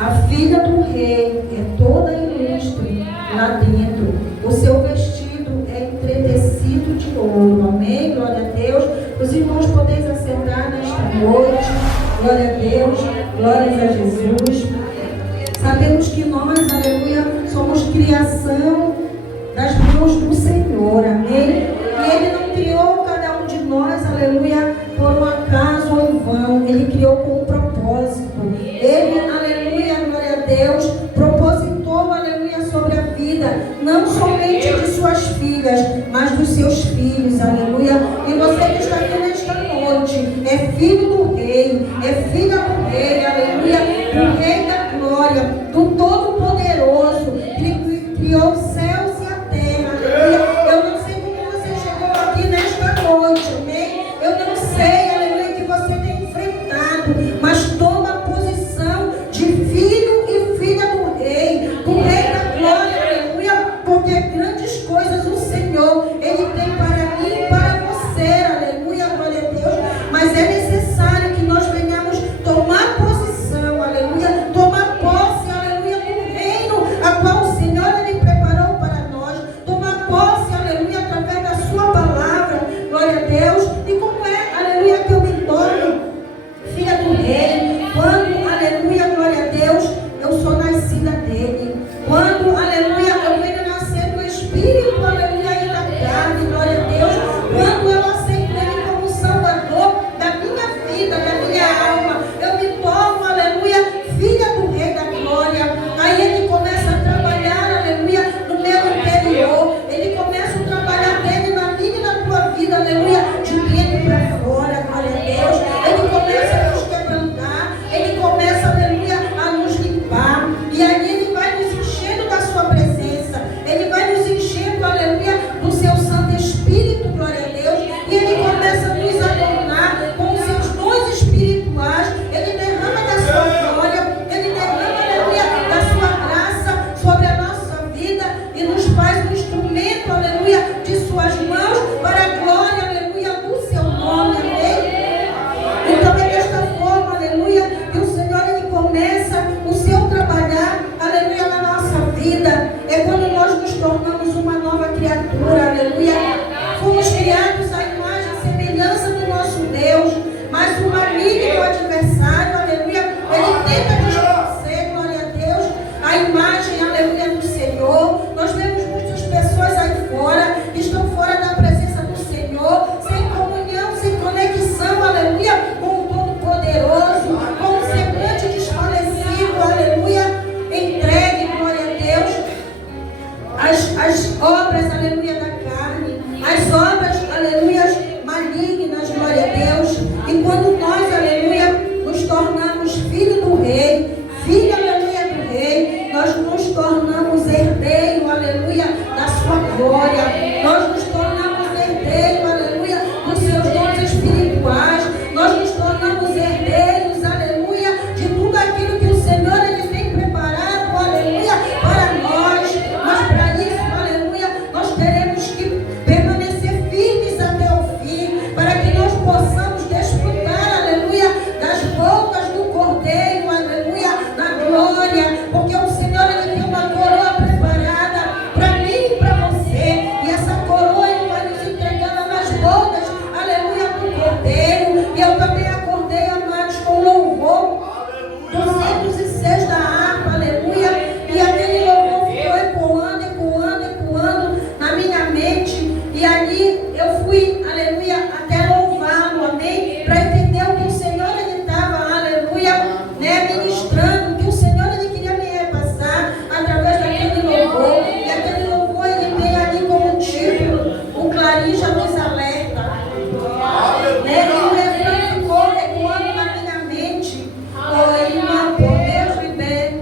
A filha do rei é toda ilustre lá dentro. O seu vestido é entretecido de ouro. Amém? Glória a Deus. Os irmãos podeis assentar nesta noite. Glória a Deus. Glórias a Jesus. Sabemos que nós, aleluia, somos criação das mãos do Senhor. Amém? E Ele não criou cada um de nós, aleluia, por um acaso ou em vão. Ele criou com um propósito. Ele, aleluia, glória a Deus, propositou, aleluia, sobre a vida, não somente de suas filhas, mas dos seus filhos, aleluia. E você que está aqui nesta noite, é filho do rei, é filha do rei, aleluia, do rei da glória, do Todo-Poderoso, que criou os céus e a terra, aleluia. Eu não sei como você chegou aqui nesta noite, amém? Eu não sei, aleluia, que você tem enfrentado, mas toma posição de filho e filha do rei da glória, aleluia, porque grandes coisas o Senhor, Ele tem para mim e para você, aleluia, glória a Deus. Mas é necessário que nós venhamos tomar posição, aleluia, tomar posse, aleluia, do reino a qual o Senhor Ele preparou para nós, tomar posse, aleluia, através da sua palavra, glória a Deus. E como é, aleluia, que eu me torno filha do rei? Quando, aleluia, glória a Deus, eu sou nascida dele. Quando, aleluia, eu venho nascer do Espírito, aleluia, e da carne, glória a Deus. Quando eu aceito Ele como Salvador da minha vida, da minha alma, eu me torno, aleluia, filha do Rei da glória. Aí Ele começa a trabalhar, aleluia, no meu interior. Ele começa a trabalhar dele na minha e na tua vida, aleluia, de dentro para fora, glória a Deus. Ele começa a nos quebrantar, Ele começa, aleluia, a nos limpar. E aí Ele vai nos enchendo da sua presença. Ele vai nos enchendo, aleluia, do seu Santo Espírito, glória a Deus. E Ele começa a nos adornar com os seus dons espirituais. Ele derrama da sua glória, Ele derrama, aleluia, da sua graça sobre a nossa vida e nos faz um instrumento, aleluia, de suas mãos para a glória, aleluia, do seu nome, amém? Então é desta forma, aleluia, que o Senhor Ele começa o seu trabalhar, aleluia, na nossa vida. É quando nós nos tornamos uma nova criatura, aleluia. Fomos criados à imagem e semelhança do nosso Deus, mas o maligno, o adversário, aleluia, ele tenta distorcer, glória a Deus, a imagem, aleluia, do Senhor. Nós vemos muitas pessoas aí fora, que estão fora da presença do Senhor, sem comunhão, sem conexão, aleluia, com o Todo-Poderoso, com o semblante desfalecido, aleluia, entregue, glória a Deus, as obras, aleluia, da carne, as obras, aleluia, malignas, glória a Deus. E quando nós, aleluia, nos tornamos filho do rei, filha, aleluia, do rei, nós nos tornamos herdeiro, aleluia, da sua glória. Nós nos tornamos herdeiro, aleluia, dos seus dons espirituais. Nós nos tornamos herdeiros, aleluia, de tudo aquilo que o Senhor Ele tem preparado, aleluia, para nós. Mas para isso, aleluia, nós teremos que permanecer firmes até o fim, para que nós possamos desfrutar, aleluia, das voltas do Cordeiro, aleluia, na glória, porque o Senhor Ele tem uma coroa preparada para mim e para você, e essa coroa Ele vai nos entregando nas voltas, aleluia, do Cordeiro. E eu também acordei, amados, com louvor 206 da harpa, aleluia, e aquele louvor ficou ecoando na minha mente, e ali eu fui, aleluia, até louvá-lo, amém, para entender o que o Senhor Ele estava, aleluia, né, ministrando, o que o Senhor Ele queria me repassar através daquele louvor. E aquele louvor Ele tem ali como título: o clarim já nos alerta, né? E o refrão ficou ecoando na minha mente: oh, irmão, por Deus liberta.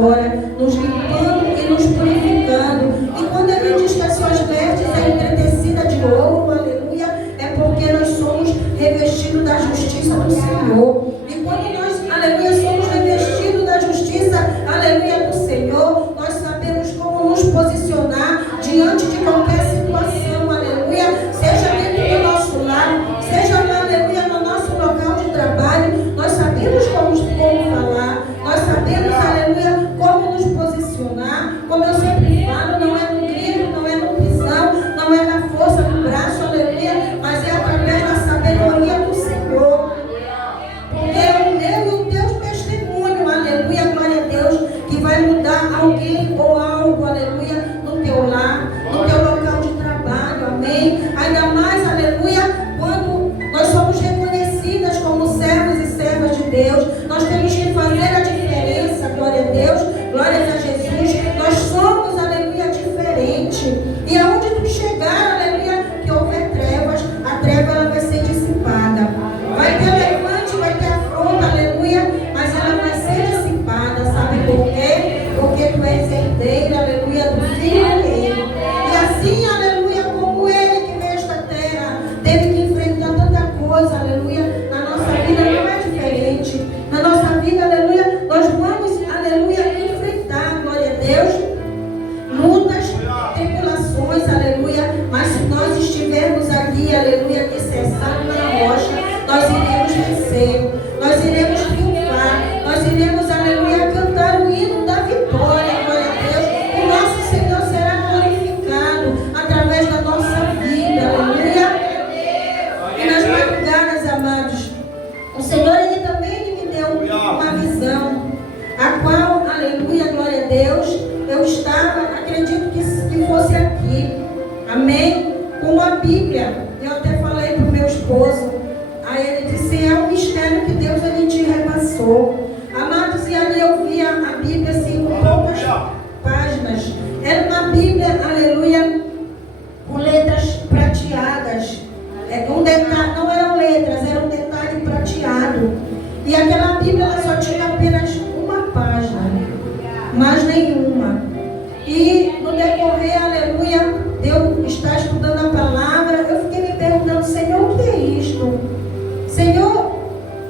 fora, nos limpando e nos purificando. E quando ele diz que as suas vestes é entretecida de ouro, aleluia, é porque nós somos revestidos da justiça do Senhor. E quando nós, aleluia, somos revestidos da justiça, aleluia, do Senhor, nós sabemos como nos posicionar diante de qualquer situação, aleluia, seja dentro do nosso lar, seja, aleluia, no nosso local de trabalho. Nós sabemos como falar, nós sabemos, aleluia, como nos posicionar. Como eu sempre falo, não é no grito, não é no pisão, não é na força do braço, aleluia, mas é através da sabedoria do Senhor. Porque é o meu e o teu testemunho, aleluia, glória a Deus, que vai mudar alguém ou algo, aleluia, no teu lar, no teu local de trabalho, amém? Ainda mais, aleluia, quando nós somos reconhecidas como servos e servas de Deus, nós temos que fazer a diferença, glória a Deus, glória a Jesus. Nós somos, aleluia, diferente. E aonde tu chegar, aleluia, que houver trevas, a treva ela vai ser dissipada. Vai ter levante, vai ter afronta, aleluia, mas ela vai ser dissipada. Sabe por quê? Porque tu és herdeira, aleluia, do Filho dele. E assim, aleluia, como ele que veio esta terra, teve que enfrentar tanta coisa, aleluia, na nossa vida não é diferente. Na nossa vida, aleluia, nós vamos, aleluia, enfrentar, glória a Deus, lutas, tribulações, aleluia, mas se nós estivermos aqui, aleluia, alicerçados na rocha, nós iremos vencer, nós iremos triunfar, nós iremos, aleluia, cantar o hino da vitória, glória a Deus. O nosso Senhor será glorificado através da nossa vida, aleluia. E nas madrugadas, amados, o Senhor, ele também me deu uma visão, a qual, aleluia, glória a Deus, eu estava, acredito que fosse aqui, amém, com uma Bíblia. Eu até falei para o meu esposo, aí ele disse, é um mistério que Deus ele te repassou, amados, e ali eu via a Bíblia assim, com poucas páginas, era uma Bíblia, aleluia, com letras prateadas, um detalhe, não eram letras, era um detalhe prateado, e aquela Bíblia ela só tinha apenas uma página, mais nenhuma. E no decorrer, aleluia, de eu estar estudando a palavra, eu fiquei me perguntando, Senhor, o que é isto? Senhor,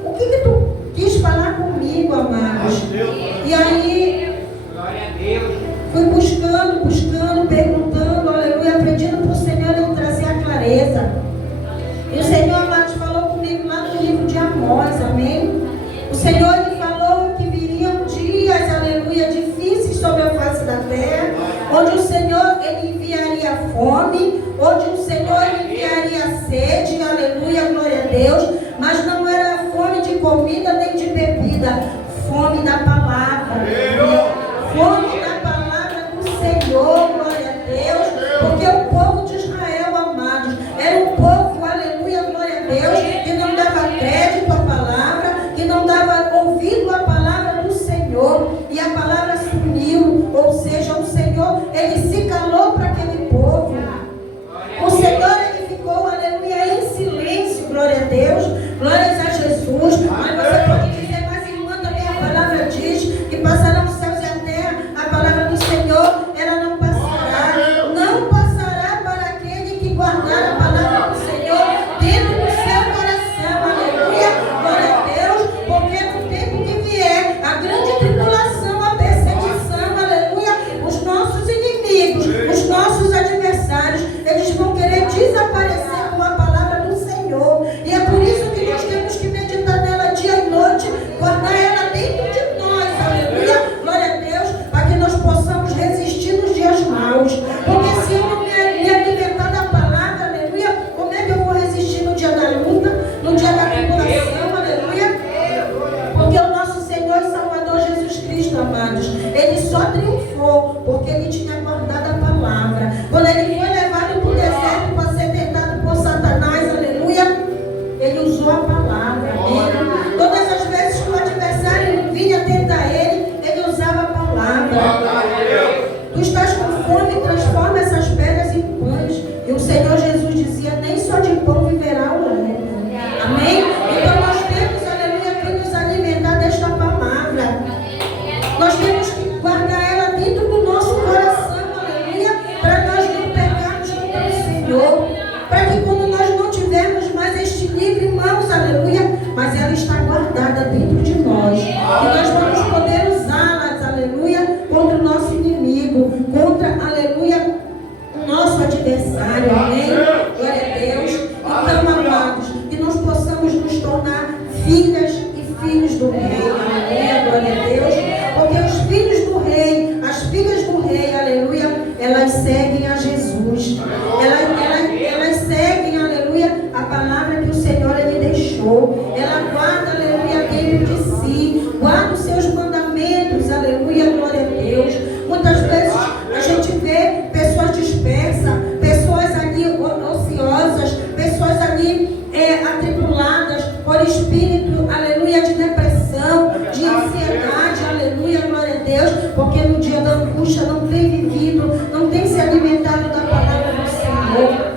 o que tu quis falar comigo, amados? E aí, fui buscando, perguntando, aleluia, pedindo para o Senhor ele trazer a clareza. E o Senhor, amados, falou comigo lá no livro de Amós, amém? O Senhor ele falou que viriam dias, aleluia, difíceis sobre a face da terra, onde o Senhor ele enviaria fome, onde o Senhor ele enviaria sede, aleluia, glória a Deus, mas não era fome de comida nem de bebida, fome da palavra, fome da palavra do Senhor, glória a Deus, porque o povo de Israel, amados, era um povo, aleluia, glória a Deus, que não dava crédito à palavra, que não dava ouvido à palavra do Senhor, e a palavra sumiu, ou seja, o Senhor, ele se calou para aquele povo. O Senhor, ele ficou, aleluia, em silêncio, glória a Deus, glórias a Jesus. Mas você pode dizer, mas irmã, também a palavra diz que passarão os céus e a terra, a palavra do Senhor, ela não passará. Não passará para aquele que guardar a palavra do Senhor dentro do seu coração, aleluia, glória a Deus, porque no tempo que vier, a grande tribulação, a perseguição, aleluia, os nossos inimigos, os nossos adversários, eles vão querer desaparecer com a palavra do Senhor. E é por isso que nós temos que meditar nela dia e noite, guardar ela dentro de nós, aleluia, glória a Deus, para que nós possamos resistir nos dias maus. Porque se eu não me alimentar da palavra, aleluia, como é que eu vou resistir no dia da luta, no dia da tribulação, aleluia? Porque o nosso Senhor e Salvador Jesus Cristo, amados, ele só triunfou porque ele tinha guardado a palavra. Quando ele foi levado para o deserto para ser tentado por Satanás, aleluia, ele usou a palavra. Todas as vezes que o adversário vinha tentar ele, ele usava a palavra. Tu estás com fome, transforma essas pedras em pães. E o Senhor Jesus dizia, nem só de pão viverá o homem. Amém? Então nós temos, aleluia, que nos alimentar desta palavra. Nós temos que necessário, amém? Glória a Deus. Então, amados, que nós possamos nos tornar filhas e filhos do Rei, aleluia, glória a Deus, porque os filhos do Rei, as filhas do Rei, aleluia, elas seguem a Jesus, elas seguem, aleluia, a palavra que o Senhor Ele deixou, ela guarda, aleluia, dentro de si, guarda os seus mandamentos, aleluia, glória a Deus. Muitas vezes a gente vê pessoas dispersas, pessoas ali ociosas, pessoas ali atribuladas por espírito, aleluia, de depressão, de ansiedade, aleluia, glória a Deus, porque no dia da angústia não tem vivido, não tem se alimentado da palavra do Senhor.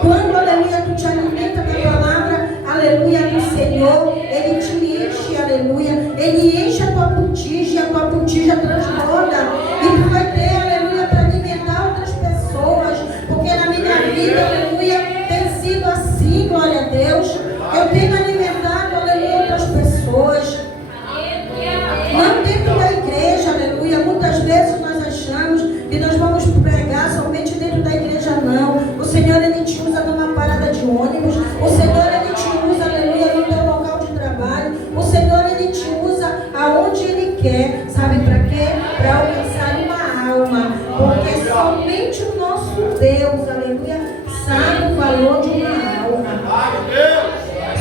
Quando, aleluia, tu te alimenta da palavra, aleluia, do Senhor, Ele te enche, aleluia, Ele enche a tua botija, e a tua botija transborda, e tu vai ter, aleluia, para alimentar outras pessoas, porque na minha vida, aleluia, tem sido assim, glória a Deus. Eu tenho alimentado, aleluia, outras pessoas. Não dentro da igreja, aleluia. Muitas vezes nós achamos que nós vamos pregar somente dentro da igreja, não. O Senhor, Ele te usa numa parada de ônibus. O Senhor, Ele te usa, aleluia, no teu local de trabalho. O Senhor, Ele te usa aonde Ele quer. Sabe para quê? Para alcançar uma alma. Porque somente o nosso Deus, aleluia, sabe o valor de uma alma.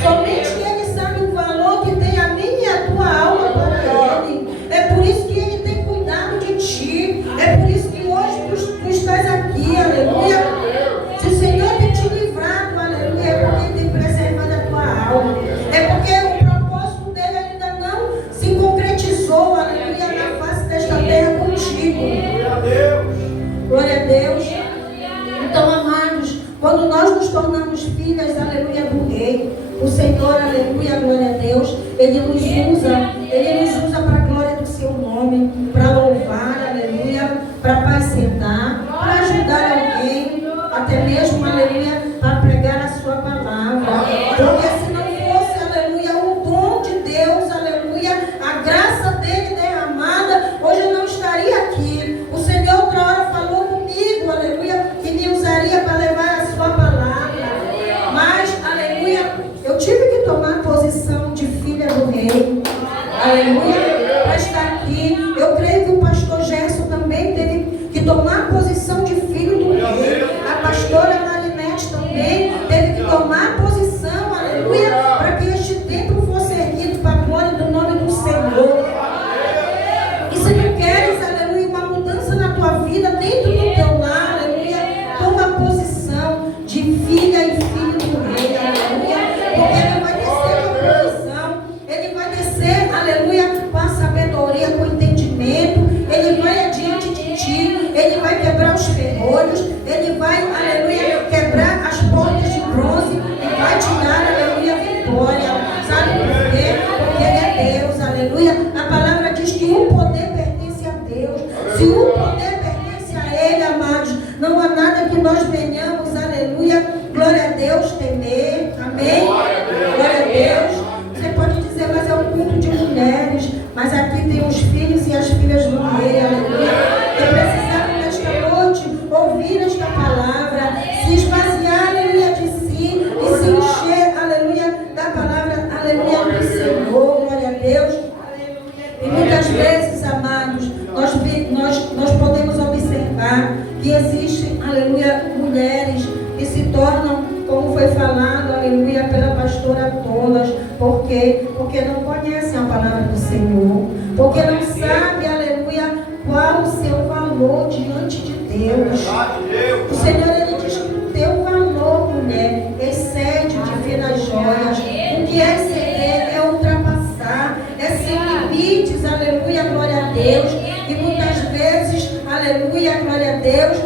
Somente Ele sabe o valor que tem a minha e a tua alma para Ele. É por isso que Ele tem cuidado de ti. É por isso que hoje tu estás aqui, aleluia. Se o Senhor tem te livrado, aleluia, é porque Ele tem preservado a tua alma. É porque o propósito dele ainda não se concretizou, aleluia, na face desta terra contigo. Glória a Deus. Então, amados, quando nós nos tornamos filhas, aleluia, do Rei, o Senhor, aleluia, glória a Deus, Ele nos usa para a glória do seu nome, para louvar, aleluia, para apacentar, para ajudar alguém, até mesmo, aleluia, para pregar a sua palavra. Porque se não fosse, aleluia, o dom de Deus, aleluia, a graça dele derramada, hoje eu não estaria aqui. O Senhor outra hora falou comigo, aleluia, que me usaria para levar a sua palavra. Mas, aleluia, eu tive que tomar a posição de filha do Rei, aleluia, para estar aqui. Eu creio que o pastor Gerson também teve que tomar a posição de filho do Rei. A pastora Marinete também teve que tomar a posição, aleluia, para que este templo fosse erguido para a glória do nome do Senhor. E se tu queres, aleluia, uma mudança na tua vida, dentro do teu lar, aleluia, toma a posição de filha e filho do Rei, aleluia, porque Ele vai descer com a provisão, Ele vai descer, aleluia, com a sabedoria, com o entendimento, Ele vai adiante de ti, Ele vai quebrar os ferrolhos, Ele vai, aleluia, quebrar as portas de bronze e vai te dar, aleluia, vitória. Sabe por quê? Porque Ele é Deus, aleluia. A palavra diz que o poder pertence a Deus. Se o poder pertence a Ele, amados, não há nada que nós venhamos, aleluia, glória a Deus, temer. Amém? Glória a Deus. Você pode dizer, mas é um culto de mulheres, mas aqui tem os filhos e as filhas do Rei, aleluia. Que precisaram nesta noite ouvir esta palavra, se esvaziar, aleluia, de si e se encher, aleluia, da palavra, aleluia, do Senhor, glória a Deus. E muitas vezes, amados, nós podemos observar que existem, aleluia, mulheres que se tornam, como foi falado, aleluia, pela pastora, tolas. Por quê? Porque não conhecem a palavra do Senhor, porque não sabem, aleluia, qual o seu valor diante de Deus. O Senhor, Ele diz que o teu valor, mulher, excede de finas joias. O que é exceder é ultrapassar, é sem limites, aleluia, glória a Deus. E muitas vezes, aleluia, glória a Deus,